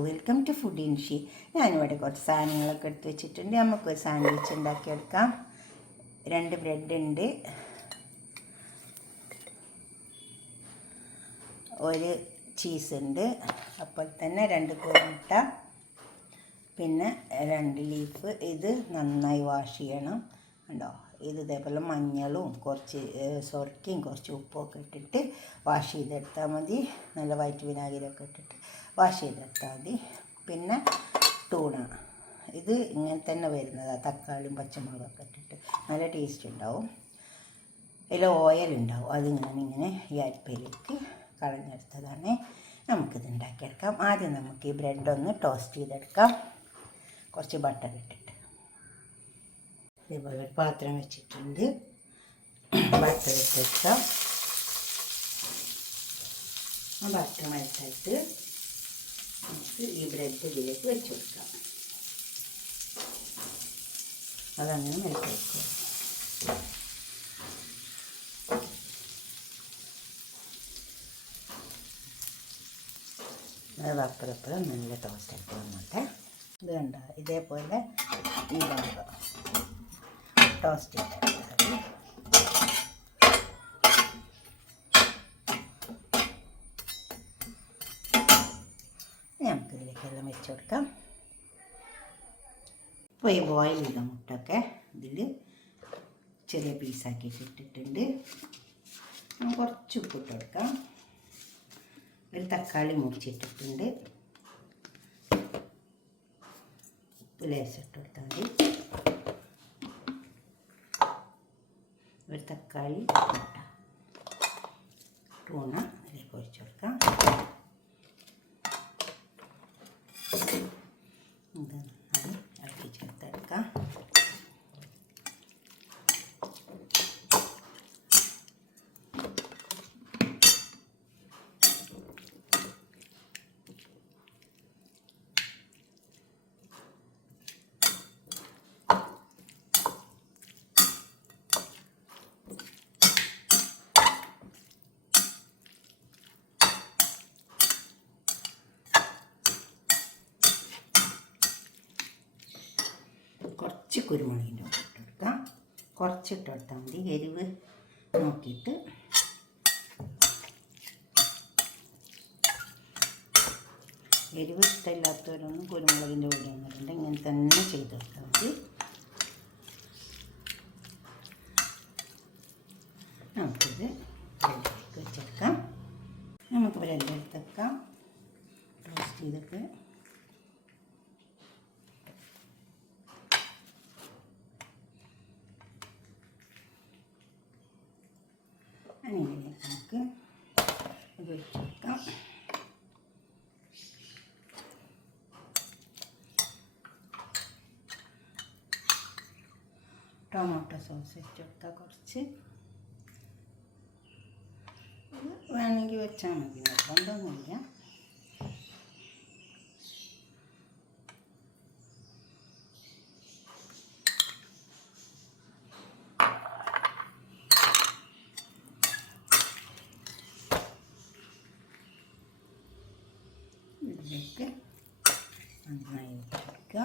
Welcome to food ഇൻഷി. ഞാനിവിടെ കുറച്ച് സാധനങ്ങളൊക്കെ എടുത്ത് വെച്ചിട്ടുണ്ട്. നമുക്കൊരു സാൻഡ്വിച്ച് ഉണ്ടാക്കിയെടുക്കാം. 2 ബ്രെഡ് ഉണ്ട്, 1 ചീസ് ഉണ്ട്, അപ്പോൾ തന്നെ 2 കോഴിമുട്ട, പിന്നെ 2 ലീഫ്. ഇത് നന്നായി വാഷ് ചെയ്യണം. ഉണ്ടോ, ഇത് ഇതേപോലെ മഞ്ഞളും കുറച്ച് സൊറക്കയും കുറച്ച് ഉപ്പൊക്കെ ഇട്ടിട്ട് വാഷ് ചെയ്തെടുത്താൽ മതി. നല്ല വൈറ്റ് വിനാഗിരിയൊക്കെ ഇട്ടിട്ട് വാഷ് ചെയ്തെടുത്താൽ മതി. പിന്നെ ടൂണ, ഇത് ഇങ്ങനെ തന്നെ വരുന്നതാണ്, തക്കാളിയും പച്ചമുളകൊക്കെ ഇട്ടിട്ട് നല്ല ടേസ്റ്റ് ഉണ്ടാവും. അതിൽ ഓയിൽ ഉണ്ടാവും, അതിങ്ങനെ ഈ അരിപ്പയിലേക്ക് കളഞ്ഞെടുത്തതാണ്. നമുക്കിത് ഉണ്ടാക്കിയെടുക്കാം. ആദ്യം നമുക്ക് ഈ ബ്രെഡൊന്ന് ടോസ്റ്റ് ചെയ്തെടുക്കാം, കുറച്ച് ബട്ടർ ഇട്ടിട്ട്. ഇതേപോലെ ഒരു പാത്രം വെച്ചിട്ടുണ്ട്, ബട്ടർ ഇട്ട് വെക്കാം. ആ ബട്ടർ മെൽറ്റായിട്ട് നമുക്ക് ഈ ബ്രെഡ് ഇതിലേക്ക് വെച്ച് കൊടുക്കാം. അതങ്ങനെ മെൽറ്റ് വെക്കുക. അത് അപ്പുറം നല്ല ടോസ്റ്റ് ആയിട്ട് വന്നോട്ടെ. ഇത് കണ്ട, ഇതേപോലെ ഈ ഭാഗം ടോസ്റ്റ് ചെയ്തെടുത്താൽ നമുക്കിതിലേക്കെല്ലാം വെച്ച് കൊടുക്കാം. ഇപ്പോൾ ഈ ബോയിൽ ചെയ്ത മുട്ടൊക്കെ ഇതിൽ ചെറിയ പീസാക്കിയിട്ട് ഇട്ടിട്ടുണ്ട്. കുറച്ച് ഉപ്പിട്ട് കൊടുക്കാം. ഒരു തക്കാളി മുറിച്ചിട്ടിട്ടുണ്ട്, ഉപ്പ് ലേശിട്ട് കൊടുത്താൽ മതി. ഒരു തക്കാളി മുട്ട, ടൂണ അതിലേക്ക് ഒഴിച്ച് കൊടുക്കാം. ഇത് നന്നായി ഇളക്കി ചേർത്തെടുക്കാം. കുറച്ച് കുരുമുളകിൻ്റെ പൊടി ഇട്ട് കൊടുക്കാം. കുറച്ചിട്ട് കൊടുത്താൽ മതി, എരിവ് നോക്കിയിട്ട്. എരിവ് ഇഷ്ടമില്ലാത്തവരൊന്നും കുരുമുളകിൻ്റെ പൊടി ഒന്നുമില്ല, ഇങ്ങനെ തന്നെ ചെയ്ത് കൊടുത്താൽ മതി. നമുക്കിത് ബ്രെഡിലേക്ക് വെച്ചെടുക്കാം. നമുക്ക് ബ്രെഡ് എടുത്തേക്കാം, ടോസ്റ്റ് ചെയ്തിട്ട്. അങ്ങനെ നമുക്ക് ഇത് വെച്ച് കൊടുക്കാം. ടൊമാറ്റോ സോസ് വെച്ച് കൊടുക്കാം കുറച്ച്. വേണമെങ്കിൽ വെച്ചാൽ മതി, നിർബന്ധമൊന്നുമില്ല. ഇതിലേക്ക് നന്നായി കൊടുക്കുക.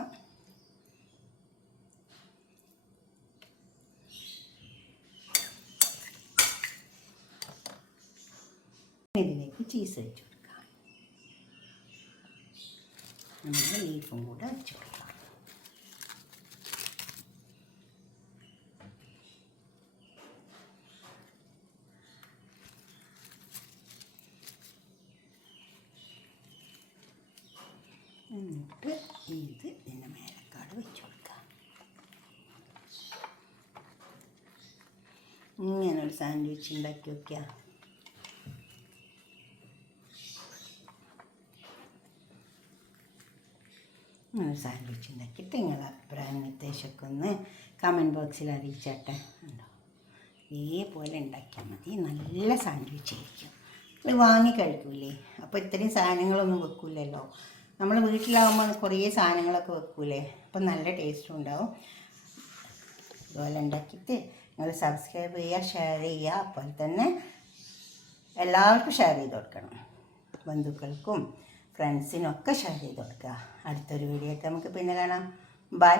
ഇതിലേക്ക് ചീസ് വെച്ച് കൊടുക്കാം. നമ്മൾ ലീഫും കൂടെ വെച്ച് കൊടുക്കാം. എന്നിട്ട് ഇത് ഇതിൻ്റെ മേലക്കാട് വെച്ച് കൊടുക്കാം. ഇങ്ങനൊരു സാൻഡ്വിച്ച് ഉണ്ടാക്കി വയ്ക്കുക. സാൻഡ്വിച്ച് ഉണ്ടാക്കിയിട്ട് നിങ്ങളുടെ അഭിപ്രായം നിർദ്ദേശമൊക്കെ ഒന്ന് കമൻറ്റ് ബോക്സിൽ അറിയിച്ചാട്ടെ. ഉണ്ടോ, ഇതേപോലെ ഉണ്ടാക്കിയാൽ മതി, നല്ല സാൻഡ്വിച്ച് ആയിരിക്കും. ഇത് വാങ്ങി കഴിക്കൂലേ, അപ്പോൾ ഇത്രയും സാധനങ്ങളൊന്നും വെക്കൂലല്ലോ. നമ്മൾ വീട്ടിലാകുമ്പോൾ കുറേ സാധനങ്ങളൊക്കെ വെക്കൂലേ, അപ്പം നല്ല ടേസ്റ്റും ഉണ്ടാവും. ഇതുപോലെ ഉണ്ടാക്കിയിട്ട് നിങ്ങൾ സബ്സ്ക്രൈബ് ചെയ്യുക, ഷെയർ ചെയ്യുക. അപ്പോൾ തന്നെ എല്ലാവർക്കും ഷെയർ ചെയ്ത് കൊടുക്കണം, ബന്ധുക്കൾക്കും ഫ്രണ്ട്സിനൊക്കെ ഷെയർ ചെയ്ത് കൊടുക്കുക. അടുത്തൊരു വീഡിയോ ആയിട്ട് നമുക്ക് പിന്നെ കാണാം. ബൈ.